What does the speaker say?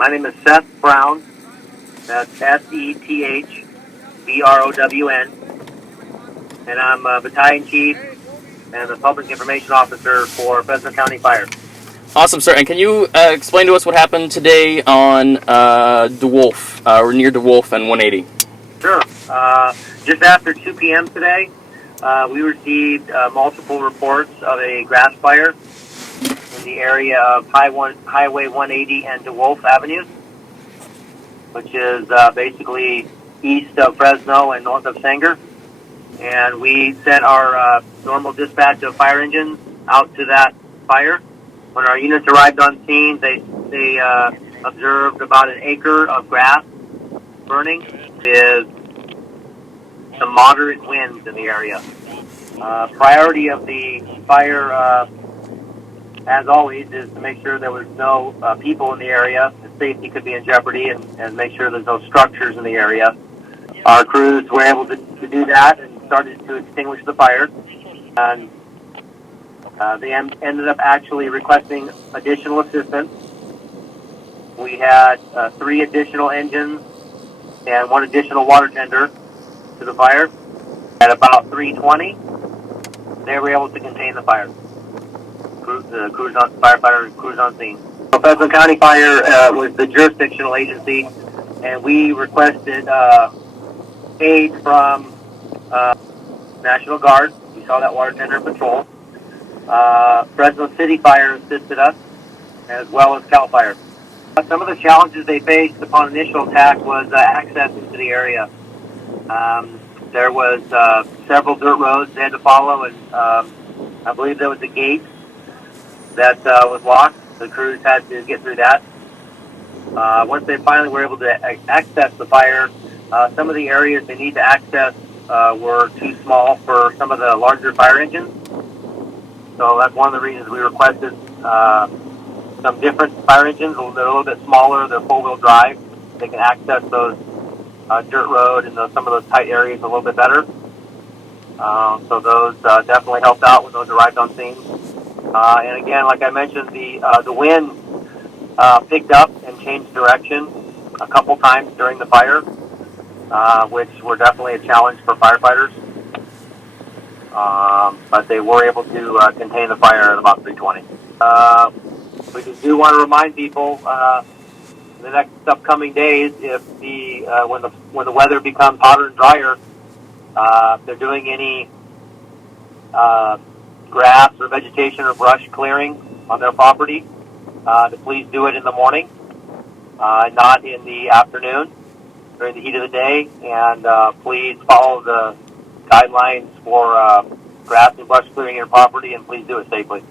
My name is Seth Brown. That's SETHBROWN. And I'm a Battalion Chief and the Public Information Officer for Fresno County Fire. Awesome, sir. And can you explain to us what happened today on DeWolf, or near DeWolf and 180? Sure. Just after 2 p.m. today, we received multiple reports of a grass fire in the area of Highway 180 and DeWolf Avenues, which is basically east of Fresno and north of Sanger. And we sent our normal dispatch of fire engines out to that fire. When our units arrived on scene, they observed about an acre of grass burning with some moderate winds in the area. Priority of the fire, as always, is to make sure there was no people in the area. The safety could be in jeopardy, and make sure there's no structures in the area. Our crews were able to do that and started to extinguish the fire. And they ended up actually requesting additional assistance. We had 3 additional engines and 1 additional water tender to the fire. At about 3:20, they were able to contain the fire. Firefighter crews on scene. So Fresno County Fire was the jurisdictional agency, and we requested aid from National Guard. We saw that water tender patrol. Fresno City Fire assisted us, as well as CAL FIRE. Some of the challenges they faced upon initial attack was access into the area. There was several dirt roads they had to follow, and I believe there was a gate that was locked. The crews had to get through that. Once they finally were able to access the fire, some of the areas they need to access were too small for some of the larger fire engines. So that's one of the reasons we requested some different fire engines. They're a little bit smaller. They're four-wheel drive. They can access those dirt road and some of those tight areas a little bit better. So those definitely helped out when those arrived on scene. And again, like I mentioned, the wind picked up and changed direction a couple times during the fire, which were definitely a challenge for firefighters. But they were able to contain the fire at about 3:20. We do want to remind people in the next upcoming days, if when the weather becomes hotter and drier, if they're doing any grass or vegetation or brush clearing on their property, to please do it in the morning, not in the afternoon during the heat of the day, and please follow the guidelines for grass and brush clearing your property, and please do it safely.